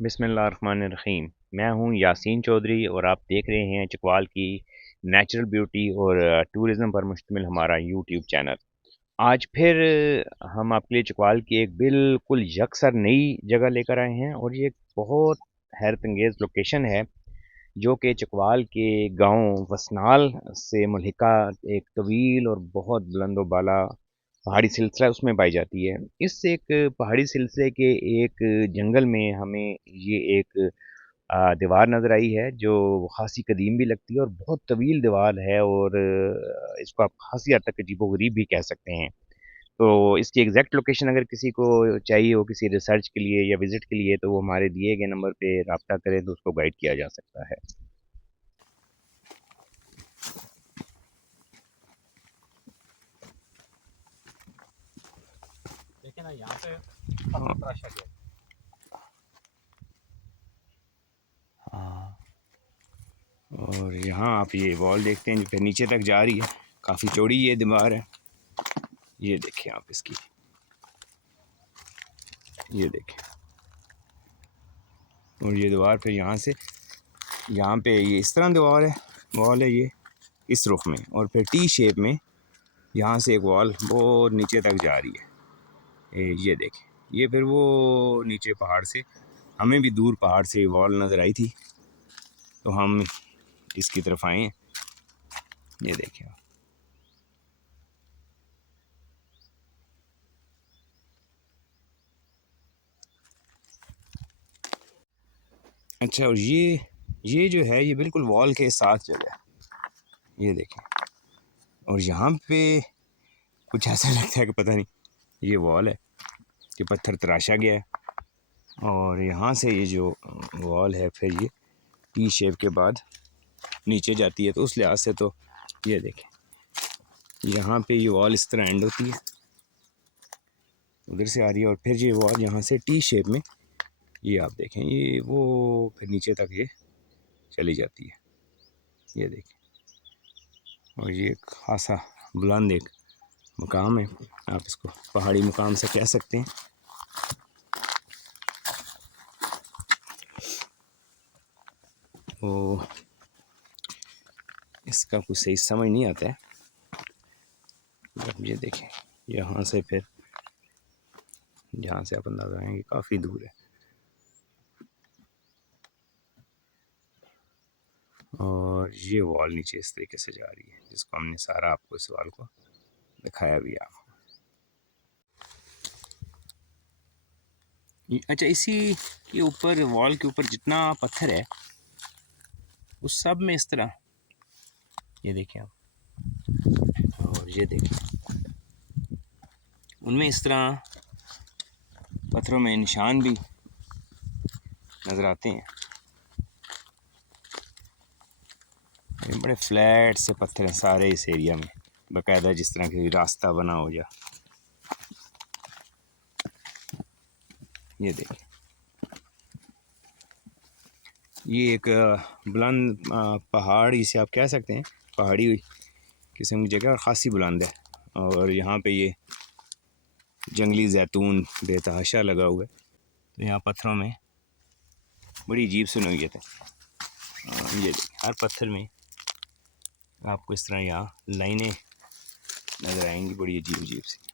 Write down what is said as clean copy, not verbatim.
बिस्मिल्लाहिर्रहमानिर्रहीम। मैं हूं यासीन चौधरी और आप देख रहे हैं चकवाल की नेचुरल ब्यूटी और टूरिज़्म पर मुश्तमिल हमारा यूट्यूब चैनल। आज फिर हम आपके लिए चकवाल की एक बिल्कुल यकसर नई जगह लेकर आए हैं और ये एक बहुत हैरत अंगेज़ लोकेशन है जो कि चकवाल के गांव वसनाल से मुल्हिका एक तवील और बहुत बुलंद व बाला पहाड़ी सिलसिला उसमें पाई जाती है। इस एक पहाड़ी सिलसिले के एक जंगल में हमें ये एक दीवार नज़र आई है जो ख़ासी कदीम भी लगती है और बहुत तवील दीवार है और इसको आप ख़ासी हद तक अजीबो-गरीब भी कह सकते हैं। तो इसकी एग्ज़ैक्ट लोकेशन अगर किसी को चाहिए हो किसी रिसर्च के लिए या विज़िट के लिए तो वो हमारे दिए गए नंबर पे राब्ता करें तो उसको गाइड किया जा सकता है। देखिए ना यहाँ पे हाँ, तराशा गया। हाँ। और यहाँ आप ये वॉल देखते हैं जो फिर नीचे तक जा रही है, काफ़ी चौड़ी ये दीवार है। ये देखिए आप इसकी, ये देखें। और ये दीवार फिर यहाँ पे ये इस तरह दीवार है, वॉल है ये इस रुख में और फिर टी शेप में यहाँ से एक वॉल वो नीचे तक जा रही है। ये देखें, ये फिर वो नीचे पहाड़ से हमें भी दूर पहाड़ से वॉल नज़र आई थी तो हम इसकी तरफ आए हैं। ये देखें आप। अच्छा, और ये जो है ये बिल्कुल वॉल के साथ जगह है। ये देखें, और यहाँ पे कुछ ऐसा लगता है कि पता नहीं ये वॉल है कि पत्थर तराशा गया है। और यहाँ से ये जो वॉल है फिर ये टी शेप के बाद नीचे जाती है तो उस लिहाज से तो ये देखें यहाँ पे ये वॉल इस तरह एंड होती है, उधर से आ रही है और फिर ये वॉल यहाँ से टी शेप में ये आप देखें ये वो फिर नीचे तक ये चली जाती है। ये देखें, और ये खासा बुलंद एक मुकाम है, आप इसको पहाड़ी मुकाम से कह सकते हैं। तो इसका कुछ सही समझ नहीं आता है। अब ये देखें यहाँ से फिर जहाँ से आप अंदाज़ा आएंगे काफ़ी दूर है और ये वॉल नीचे इस तरीके से जा रही है जिसको हमने सारा आपको इस वॉल को दिखाया भी आपको। अच्छा, इसी के ऊपर वॉल के ऊपर जितना पत्थर है उस सब में इस तरह ये देखें आप, और ये देखें उनमें इस तरह पत्थरों में निशान भी नज़र आते हैं। ये बड़े फ्लैट से पत्थर हैं सारे इस एरिया में, बाकायदा जिस तरह की रास्ता बना हो जा। ये देखें, ये एक बुलंद पहाड़ इसे आप कह सकते हैं, पहाड़ी किस्म की जगह और ख़ासी बुलंद है। और यहाँ पे ये जंगली जैतून बेतहाशा लगा हुआ है। तो यहाँ पत्थरों में बड़ी अजीब सी नोयत है। ये देखें हर पत्थर में आपको इस तरह यहाँ लाइनें नज़र आएंगी बड़ी अजीब अजीब सी।